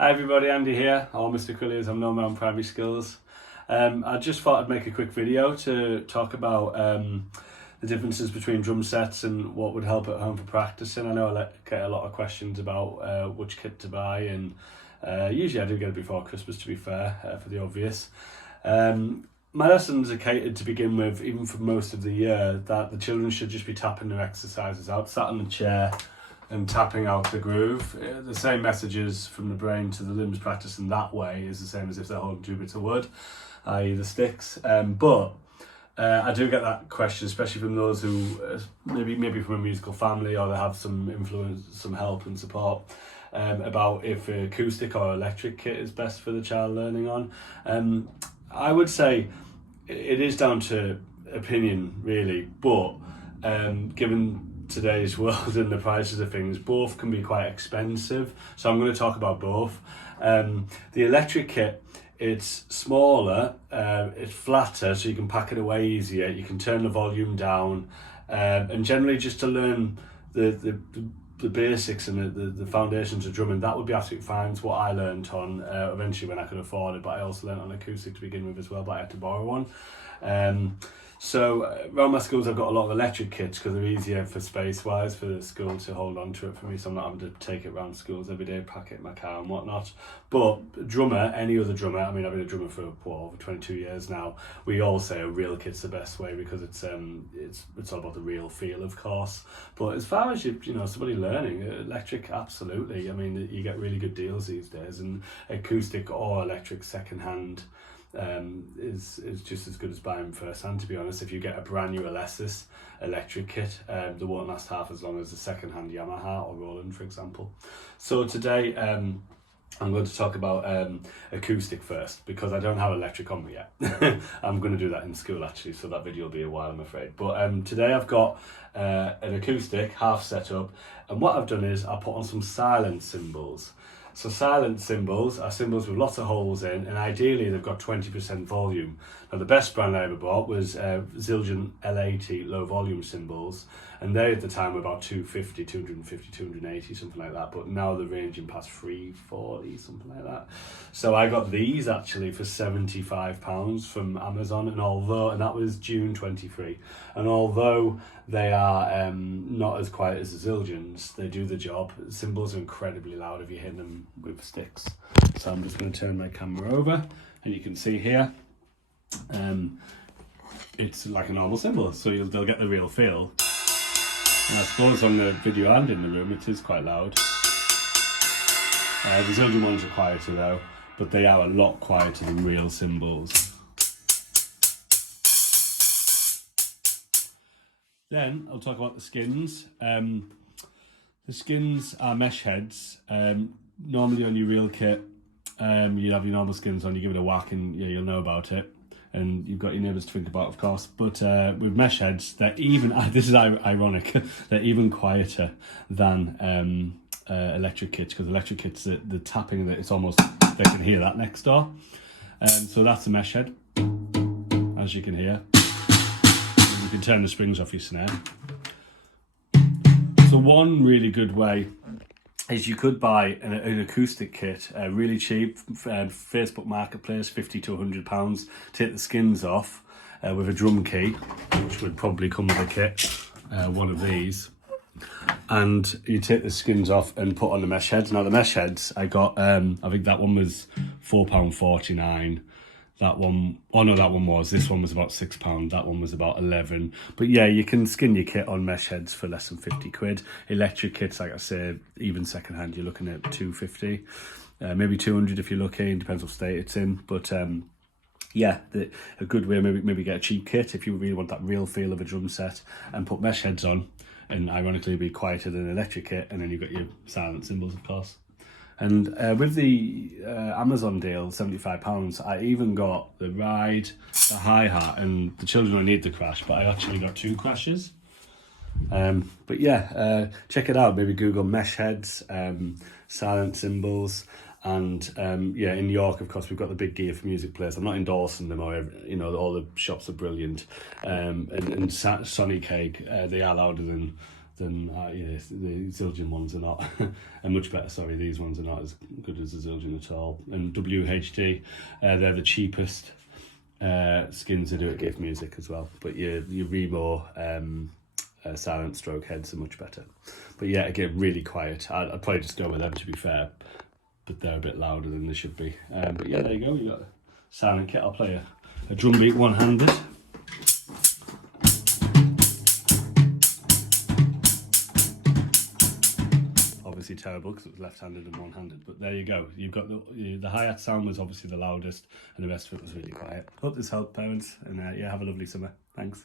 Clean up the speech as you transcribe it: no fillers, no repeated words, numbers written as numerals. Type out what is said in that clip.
Hi everybody, Andy here, or Mr. Quilliers, I'm known around primary schools. I just thought I'd make a quick video to talk about the differences between drum sets and what would help at home for practicing. I know I get a lot of questions about which kit to buy, and usually I do get it before Christmas, to be fair, for the obvious. My lessons are catered to begin with, even for most of the year, that the children should just be tapping their exercises out, sat in the chair and tapping out the groove. The same messages from the brain to the limbs practicing that way is the same as if they're holding two bits of wood, i.e. the sticks. But I do get that question, especially from those who maybe from a musical family, or they have some influence, some help and support, about if acoustic or electric kit is best for the child learning on. I would say it is down to opinion, really, but given today's world and the prices of things, both can be quite expensive, so I'm going to talk about both. The electric kit, it's smaller, it's flatter, so you can pack it away easier, you can turn the volume down, and generally just to learn the basics and the foundations of drumming, that would be absolutely fine. It's what I learned on eventually when I could afford it, but I also learned on acoustic to begin with as well, but I had to borrow one. So around my schools I've got a lot of electric kits because they're easier for space wise for the school to hold on to it for me, so I'm not having to take it around schools every day, pack it in my car and whatnot. But drummer, any other drummer, I mean I've been a drummer for over 22 years now, we all say a real kit's the best way because it's all about the real feel, of course. But as far as somebody learning, electric, absolutely. I mean, you get really good deals these days, and acoustic or electric second hand is just as good as buying first hand, to be honest. If you get a brand new Alesis electric kit, they won't last half as long as a second hand Yamaha or Roland, for example. So today I'm going to talk about acoustic first, because I don't have electric on me yet. I'm going to do that in school actually, so that video will be a while, I'm afraid. But today I've got an acoustic half set up, and what I've done is I put on some silent cymbals. So silent cymbals are cymbals with lots of holes in, and ideally they've got 20% volume. Now the best brand I ever bought was Zildjian L80 low volume cymbals, and they at the time were about 250, 280, something like that, but now they're ranging past 340, something like that. So I got these actually for £75 from Amazon, and that was June 23. And although they are not as quiet as the Zildjians, they do the job. Cymbals are incredibly loud if you hit them with sticks. So I'm just going to turn my camera over, and you can see here, it's like a normal cymbal, so they'll get the real feel. And I suppose on the video and in the room it is quite loud. The Zildjian ones are quieter though, but they are a lot quieter than real cymbals. Then I'll talk about the skins. The skins are mesh heads. Normally on your real kit, you have your normal skins on, you give it a whack and you'll know about it. And you've got your neighbours to think about, of course. But with mesh heads, they're even, this is ironic, they're even quieter than electric kits, because electric kits, the tapping, it's almost, they can hear that next door. So that's a mesh head, as you can hear. You can turn the springs off your snare. So one really good way is you could buy an acoustic kit, really cheap, Facebook Marketplace, £50 to £100, take the skins off with a drum key, which would probably come with a kit, one of these, and you take the skins off and put on the mesh heads. Now the mesh heads, I got, I think that one was £4.49. That one, oh no, that one was, this one was about £6, that one was about 11. But yeah, you can skin your kit on mesh heads for less than 50 quid. Electric kits, like I say, even second hand, you're looking at 250, maybe 200 if you're lucky, depends what state it's in. But yeah, a good way, maybe get a cheap kit if you really want that real feel of a drum set, and put mesh heads on, and ironically be quieter than an electric kit, and then you've got your silent cymbals, of course. And with the Amazon deal, £75, I even got the ride, the hi-hat, and the children don't need the crash, but I actually got 2 crashes. But yeah, check it out. Maybe Google mesh heads, silent cymbals, and yeah, in York, of course, we've got the big gear for music players. I'm not endorsing them, or all the shops are brilliant. And Sonny Cake, they are louder than than the Zildjian ones are not, and much better. Sorry, these ones are not as good as the Zildjian at all. And WHD, they're the cheapest skins to do it with music as well. But your Remo silent stroke heads are much better. But yeah, again, really quiet. I'd probably just go with them, to be fair, but they're a bit louder than they should be. But yeah, there you go. You got a silent kit. I'll play a drum beat one-handed. Obviously terrible because it was left-handed and one-handed, but there you go. You've got the hi-hat sound was obviously the loudest, and the rest of it was really quiet. Hope this helped, parents, and yeah, have a lovely summer. Thanks.